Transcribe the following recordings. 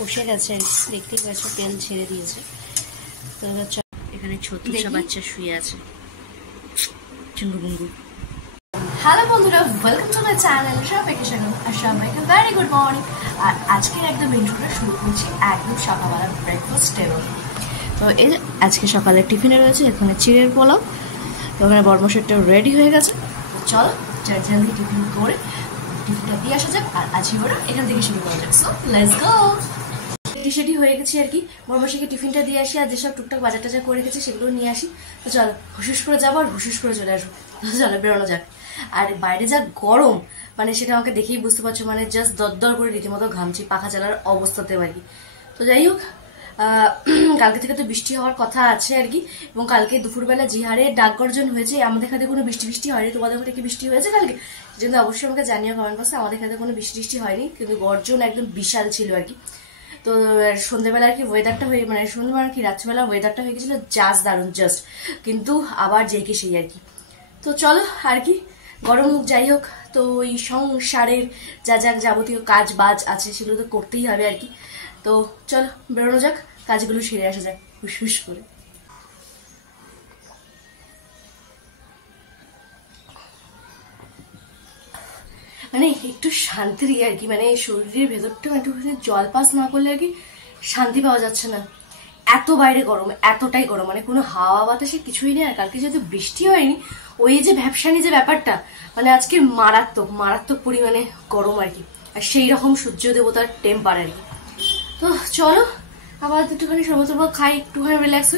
কষে গেছে, দেখতেই পাচ্ছ তেল ছেড়ে দিয়েছে। তো এখানে ছোট বাচ্চা শুয়ে আছে চুঙ্গুবুঙ্গু। হ্যালো বন্ধুরা, ওয়েলকাম টু মাই চ্যানেল। সবাইকে স্বাগত আর সবাইকে ভেরি গুড মর্নিং। আর আজকের একদম ইন্ট্রোটা শুরু করছি একদম সকালবেলা ব্রেকফাস্ট টেবিল। তো এই আজকে সকালে টিফিনে রয়েছে এখানে চিড়ের পোলাও। তো ওখানে বর্মসেটটা রেডি হয়ে গেছে। চলো জলদি টিফিন করে টিফিনটা দিয়ে আসা যাক। আর আজকে ওরা এখান থেকে শুরু করা যাক। So let's go. সেটি হয়ে গেছে আর কি, বর্মশাকে টিফিনটা দিয়ে আসি আর যেসব টুকটাক বাজার টাজার করে রেখেছি সেগুলো নিয়ে আসি। তো চলো হুসুস করে যাবো আর হুসুস করে চলে আসবো। চলো বেরোনো যাক। আর বাইরে যা গরম, মানে সেটা আমাকে দেখেই বুঝতে পারছো, মানে জাস্ট দরদর করে রীতিমতো ঘামছি পাখা চালার অবস্থাতে আর কি। তো যাই হোক, কালকে থেকে তো বৃষ্টি হওয়ার কথা আছে আর কি। এবং কালকে দুপুরবেলা যে হারে ডাক গর্জন হয়েছে, আমাদের খাতে কোনো বৃষ্টি হয়নি। তোমাদের ওখানে কি বৃষ্টি হয়েছে কালকে? যেহেতু অবশ্যই আমাকে জানিও কমেন্ট বক্সে। আমাদের খাতে কোনো বৃষ্টি হয়নি, কিন্তু গর্জন একদম বিশাল ছিল আর কি। তো সন্ধ্যেবেলা আর কি ওয়েদারটা হয়ে, মানে সন্ধ্যেবেলা আর কি রাত্রিবেলা ওয়েদারটা হয়ে গেছিল জাস্ট দারুণ, জাস্ট। কিন্তু আবার যেকে সেই আর কি। তো চলো আর কি, গরম হোক যাই হোক, তো ওই সংসারের যা যাবতীয় কাজ বাজ আছে সেগুলো তো করতেই হবে আর কি। তো চলো বেরোনো যাক, কাজগুলো সেরে আসা যাক হুস করে। মানে একটু শান্তির আর কি, মানে শরীরের ভেতরটা একটু জল পাস না করলে আর কি শান্তি পাওয়া যাচ্ছে না। এত বাইরে গরম, এতটাই গরম, মানে কোনো হাওয়া বাতাসে কিছুই নেই। আর কালকে যেহেতু বৃষ্টি হয়নি, ওই যে ভ্যাপসানি যে ব্যাপারটা, মানে আজকে মারাত্মক পরিমাণে গরম আর কি। আর সেই রকম সূর্য দেবতার টেম্পার আর কি। তো চলো আবার একটুখানি সমুদ্র খাই, একটুখানি রিল্যাক্স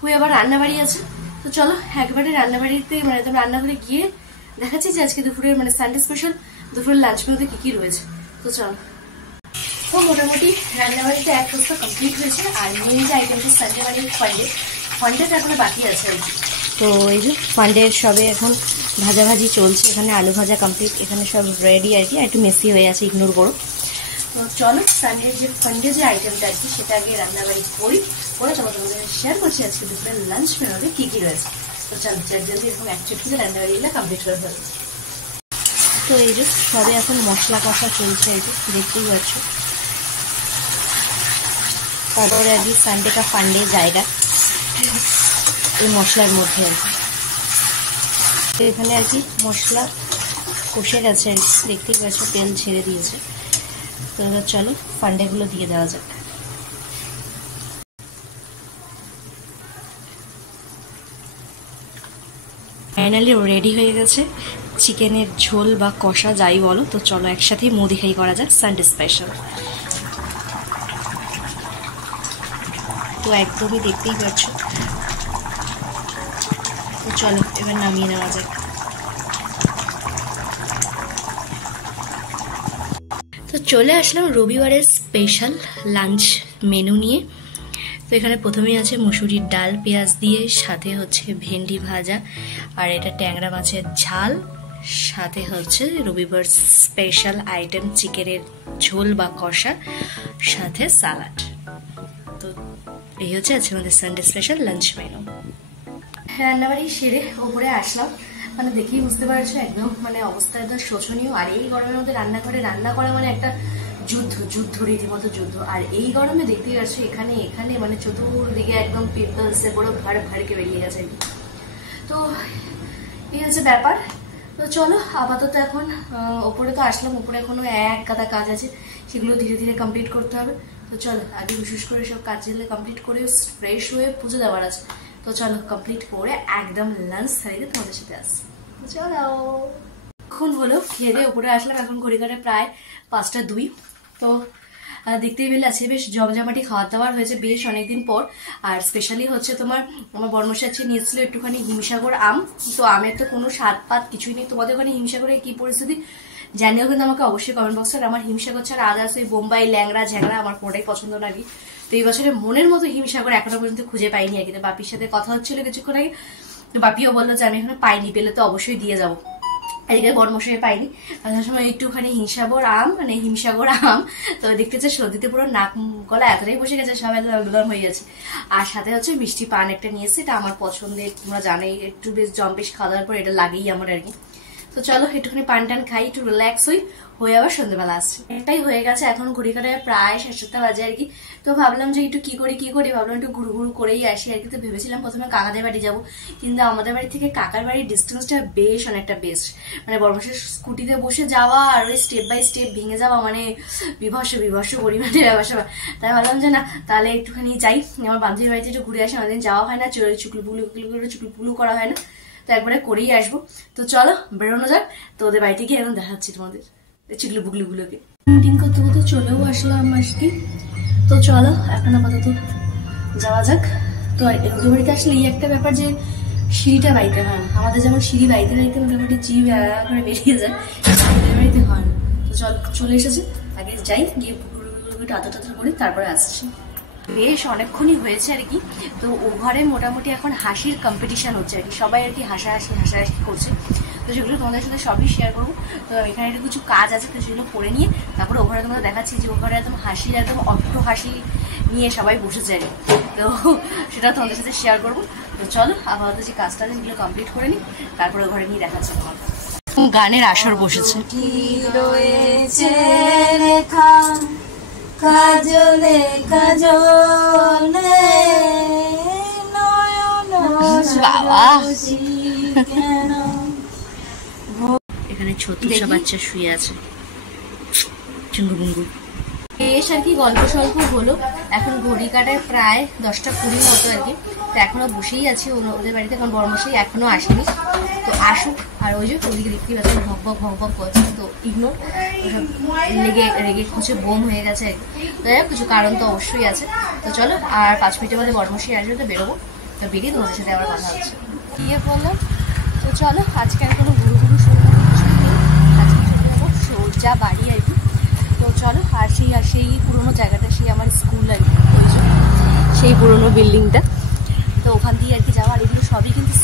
হই আবার রান্নাবাড়ি আছে। তো চলো একবারে রান্নাবাড়িতে, মানে একদম রান্নাঘরে গিয়ে দেখাচ্ছি যে আজকে দুপুরের, মানে সানডে স্পেশাল দুপুরের লাঞ্চ মেনুতে কি কি রয়েছে। তো চলো। তো মোটামুটি রান্নাবাড়িতে এক বস্তা কমপ্লিট হয়েছে। আর মেন যে আইটেমটা সানডে বাড়ির ফান্ডেটা এখনো বাকি আছে আর কি। তো এই যে ফান্ডের সবে এখন ভাজাভাজি চলছে। এখানে আলু ভাজা কমপ্লিট, এখানে সব রেডি আর কি। একটু মেসি হয়ে আছে, ইগনোর করো। তো চলো সানডের যে ফান্ডে যে আইটেমটা আর কি সেটা আগে রান্নাবাড়ি করে তোমাদের শেয়ার করছি আজকে দুপুরের লাঞ্চ মেনুতে কি কি রয়েছে। তো চলো জলদি এরকম একচুটকিতে রান্নাবাড়িগুলো কমপ্লিট করে ফেলবো। তো এই যে সবে এখন মশলা কষা চলছে আর কি, দেখতেই পাচ্ছ। তারপরে আর কি সানডেটা ফান্ডে জায়গা এই মশলার মধ্যে আর কি। তো এখানে আর কি মশলা কষে গেছে আর কি, দেখতেই পাচ্ছ তেল ছেড়ে দিয়েছে। তো এবার চলো ফান্ডেগুলো দিয়ে দেওয়া যাক। ফাইনালি রেডি হয়ে গেছে চিকেনের ঝোল বা কষা যাই বলো। তো চলো একসাথেই মুদি খাই করা যাক সানডে স্পেশাল। তো একদমই দেখতেই পাচ্ছ। তো চলো এবার নামিয়ে নেওয়া যাক। তো চলে আসলাম রবিবারের স্পেশাল লাঞ্চ মেনু নিয়ে। তো এখানে প্রথমেই আছে মুসুরির ডাল পেঁয়াজ দিয়ে, সাথে হচ্ছে ভেন্ডি ভাজা, আর এটা ট্যাংরা মাছের ঝাল, সাথে হচ্ছে রবিবার স্পেশাল আইটেম চিকেনের ঝোল বা কষা, সাথে সালাড। তো এই হচ্ছে আজকে আমাদের সানডে স্পেশাল লাঞ্চ মেনু। রান্নাবাড়ি সেরে ওপরে আসলাম, মানে দেখেই বুঝতে পারছো একদম মানে অবস্থা একদম শোচনীয়। আর এই গরমের মধ্যে রান্নাঘরে রান্না করা মানে একটা যুদ্ধ রীতিমতো যুদ্ধ। আর এই গরমে দেখতেই পাচ্ছি এখানে মানে চতুর্দিকে একদম পিম্পলসে পুরো ভাড়কে বেরিয়ে গেছে আর কি। তো এই হচ্ছে ব্যাপার। তো চলো আপাতত এখন ওপরে তো আসলাম, ওপরে এখনো এক গাদা কাজ আছে, সেগুলো ধীরে ধীরে কমপ্লিট করতে হবে। তো চলো আগে বিশেষ করে সব কাজগুলো কমপ্লিট করে ফ্রেশ হয়ে পুজো দেওয়ার আছে। তো চলো কমপ্লিট করে একদম লাঞ্চ থালিতে তোমাদের সাথে আসছি। চলো এখন হলো খেয়ে দিয়ে উপরে আসলাম, এখন ঘড়ি কাটে প্রায় 5টা 2। তো দেখতেই পেলে আছে বেশ জমজমাটি খাওয়ার দাওয়ার হয়েছে বেশ অনেকদিন পর। আর স্পেশালি হচ্ছে তোমার আমার বর্মশাচ্ছি নিয়েছিল একটুখানি হিমসাগর আম। তো আমের তো কোনো স্বাদ পাত কিছুই নেই। তোমাদের ওখানে হিমসাগরের কি পরিস্থিতি জানিও, কিন্তু আমাকে অবশ্যই কমেন্ট বক্সে। আমার হিমসাগর ছাড়া আদার্স ওই বোম্বাই ল্যাংড়া ঝ্যাংড়া আমার কোনোটাই পছন্দ না আর কি। তো এই বছরে মনের মতো হিমসাগর এখনো পর্যন্ত খুঁজে পাইনি আর কি। তো বাপির সাথে কথা হচ্ছিল কিছুক্ষণ আগে, তো বাপিও বললো যে আমি এখনো পাইনি, পেলে তো অবশ্যই দিয়ে যাবো। এদিকে বর্মশাই পাইনি, তার সময় একটুখানি হিমসাগর আম। তো দেখতেছে সর্দিতে পুরো নাক গলা এতটাই বসে গেছে, সব একদম হয়ে গেছে। আর সাথে হচ্ছে মিষ্টি পান একটা নিয়েছে, এটা আমার পছন্দের, তোমরা জানোই একটু বেশ জম্পেশ খাওয়া দাওয়ার পর এটা লাগেই আমার আর কি। তো চলো একটুখানি পান টান খাই, একটু রিল্যাক্স হই, হয়ে আবার সন্ধ্যেবেলা আসছে, এটাই হয়ে গেছে। এখন ঘড়ি কাটায় প্রায় 7:30 বাজে আর কি। তো ভাবলাম যে একটু কি করি ভাবলাম একটু ঘুরু করেই আসি আর কি। তো ভেবেছিলাম প্রথমে কাকাদের বাড়ি যাব, কিন্তু আমাদের বাড়ি থেকে কাকার বাড়ির ডিস্টেন্সটা বেশ অনেকটা মানে বর্মশের স্কুটিতে বসে যাওয়া আর ওই স্টেপ বাই স্টেপ ভেঙে যাওয়া, মানে বিভৎস পরিমাণে ব্যবসা। তাই ভাবলাম যে না, তাহলে একটুখানি যাই, আমার বান্ধবীর বাড়িতে একটু ঘুরে আসি, অনেকদিন যাওয়া হয় না, চুকলুপুলু করা হয় না, তো একবারে করেই আসবো। তো চলো বেরোনো যাক। তো ওদের বাড়িতে গিয়ে এখন দেখাচ্ছি তোমাদের চিকলু বুকলুগুলোকে। করতে করতে চলেও আসলাম আজকে। তো চলো এখন আপাতত যাওয়া যাক। তো ওদের বাড়িতে আসলে এই একটা ব্যাপার যে সিঁড়িটা বাইতে হয় না, আমাদের যেমন সিঁড়ি বাইতে মোটামুটি জিভ করে বেরিয়ে যায়, ওদের বাড়িতে হয় না। তো চলে এসেছে, আগে যাই, গিয়ে পুকুরগুলোকে একটু আদর করি, তারপরে আসছি। বেশ অনেকক্ষণই হয়েছে আর কি। তো ও ঘরে মোটামুটি এখন হাসির কম্পিটিশন হচ্ছে আর কি, সবাই আর কি হাসাহাসি করছে। তো সেগুলো তোমাদের সাথে সবই শেয়ার করবো। তো এখানে একটু কিছু কাজ আছে, তো সেগুলো করে নিয়ে তারপরে ও ঘরে তোমাদের দেখাচ্ছি যে ও ঘরে একদম অট্ট হাসি নিয়ে সবাই বসেছে আর কি। তো সেটা তোমাদের সাথে শেয়ার করবো। তো চলো আপাতত যে কাজটা আছে সেগুলো কমপ্লিট করে নিই, তারপরে ও ঘরে নিয়ে দেখাচ্ছি তোমার। গানের আসর বসেছে। কাজলে কাজলে এখানে ছোট বাচ্চা শুয়ে আছে চুঙ্গুবুঙ্গু। বেশ আর কি গল্প স্বল্প হলো। এখন ঘড়ি কাটায় প্রায় 10:20 মতো আর কি। তো এখনো বসেই আছি ওদের বাড়িতে, কারণ বড়মশাই এখনো আসেনি। তো আসুক। আর ওই যে ওদিকে দেখতে পাচ্ছি ভক করছে, তো ইগনোর, রেগে খুঁজে বোম হয়ে গেছে আর কি। তো যাই হোক, কিছু কারণ তো অবশ্যই আছে। তো চলো, আর 5 মিনিটের মধ্যে বড়মশাই আসবে, তো বেরোবো। তো বেরিয়ে তোমাদের সাথে আবার কথা হচ্ছে। গিয়ে বললাম তো চলো, আজকে আর কোনো ঘুরু কিছুই নেই, আজকে চলে যাবো সোজা বাড়ি আর কি। তো চলো, আর সেই পুরোনো জায়গাটা, সেই আমার স্কুল আর কি, সেই পুরোনো বিল্ডিংটা, তো ওখান দিয়ে আর কি যাওয়া। আর এগুলো সবই কিন্তু